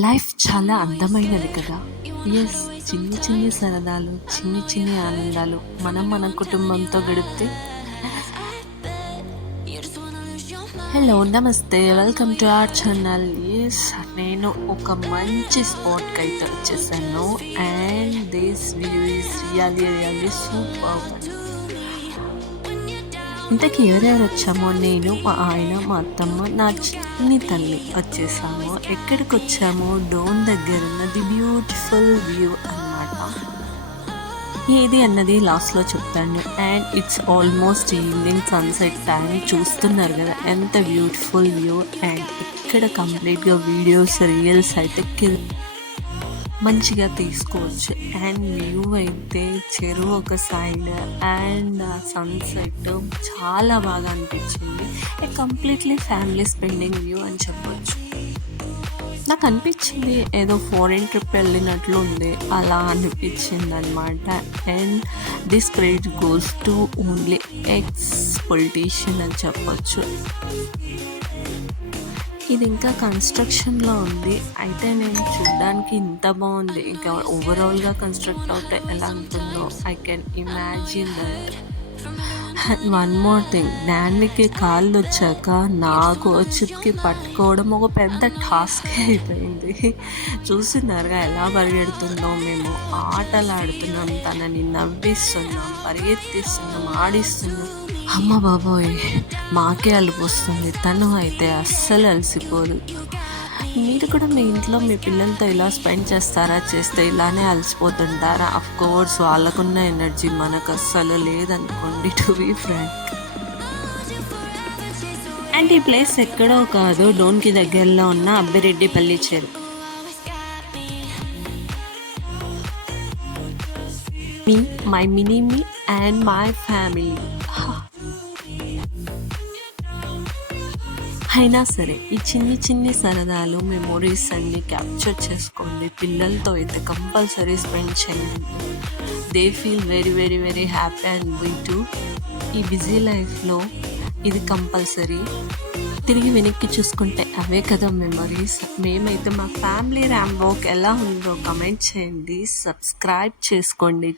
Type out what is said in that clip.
Life చాలా అందమైనది కదా. ఎస్, చిన్ని చిన్ని సరదాలు, చిన్ని చిన్ని ఆనందాలు మనం మన కుటుంబంతో గడిపితే. హలో, నమస్తే, welcome to our channel. Yes, నేను ఒక మంచి స్పాట్కి అయితే వచ్చేసాను. And this view is really super. ఇంతకీ ఎవరెవరు వచ్చామో, నేను, మా ఆయన, మా అత్తమ్మ, నా చిన్ని తల్లి వచ్చేసాము. ఎక్కడికి వచ్చామో, డోన్ దగ్గర ఉన్న ది బ్యూటిఫుల్ వ్యూ అన్నమాట. ఏది అన్నది లాస్ట్లో చెప్తాను. And it's almost evening, sunset time. చూస్తున్నారు కదా ఎంత బ్యూటిఫుల్ వ్యూ. అండ్ ఇక్కడ కంప్లీట్గా వీడియోస్, రీల్స్ అయితే మంచిగా తీసుకోవచ్చు. అండ్ వ్యూ అయితే చెరువు ఒక సైడ్ అండ్ సన్సెట్ చాలా బాగా అనిపించింది. కంప్లీట్లీ ఫ్యామిలీ స్పెండింగ్ వ్యూ అని చెప్పొచ్చు. నాకు అనిపించింది ఏదో ఫారిన్ ట్రిప్ వెళ్ళినట్లు ఉంది, అలా అనిపించింది అనమాట. And this credit goes to only X politician అని చెప్పొచ్చు. ఇది ఇంకా కన్స్ట్రక్షన్లో ఉంది. అయితే నేను చూడడానికి ఇంత బాగుంది, ఇంకా ఓవరాల్గా కన్స్ట్రక్ట్ అవుతే ఎలా ఉంటుందో I can imagine that. One more thing, డాన్నికి కాళ్ళు వచ్చాక నాకు చిప్కి పట్టుకోవడం ఒక పెద్ద టాస్క్ అయిపోయింది. చూస్తున్నారుగా ఎలా పరిగెడుతుందో. మేము ఆటలు ఆడుతున్నాం, తనని నవ్విస్తున్నాం, పరిగెత్తిస్తున్నాం, ఆడిస్తున్నాం. అమ్మ బాబోయ్, మాకే అలుపు వస్తుంది, తను అయితే అస్సలు అలసిపోదు. మీరు కూడా మీ ఇంట్లో మీ పిల్లలతో ఇలా స్పెండ్ చేస్తారా? చేస్తే ఇలానే అలసిపోతుంటారా? అఫ్ కోర్స్ వాళ్ళకున్న ఎనర్జీ మనకు అస్సలు లేదనుకోండి, టు బీ ఫ్రాంక్. అండ్ ఈ ప్లేస్ ఎక్కడో కాదు, డోన్కి దగ్గరలో ఉన్న అబ్బిరెడ్డిపల్లి చెరువు. Me, my mini me and my family. అయినా సరే ఈ చిన్ని చిన్ని సరదాలు, మెమొరీస్ అన్ని క్యాప్చర్ చేసుకోండి. పిల్లలతో అయితే కంపల్సరీ స్పెండ్ చేయండి. They feel very very very happy and V two. ఈ బిజీ లైఫ్లో ఇది కంపల్సరీ. తిరిగి వెనక్కి చూసుకుంటే అవే కదా మెమరీస్. మేమైతే మా ఫ్యామిలీ ర్యాంబోక్ ఎలా ఉందో కమెంట్ చేయండి, సబ్స్క్రైబ్ చేసుకోండి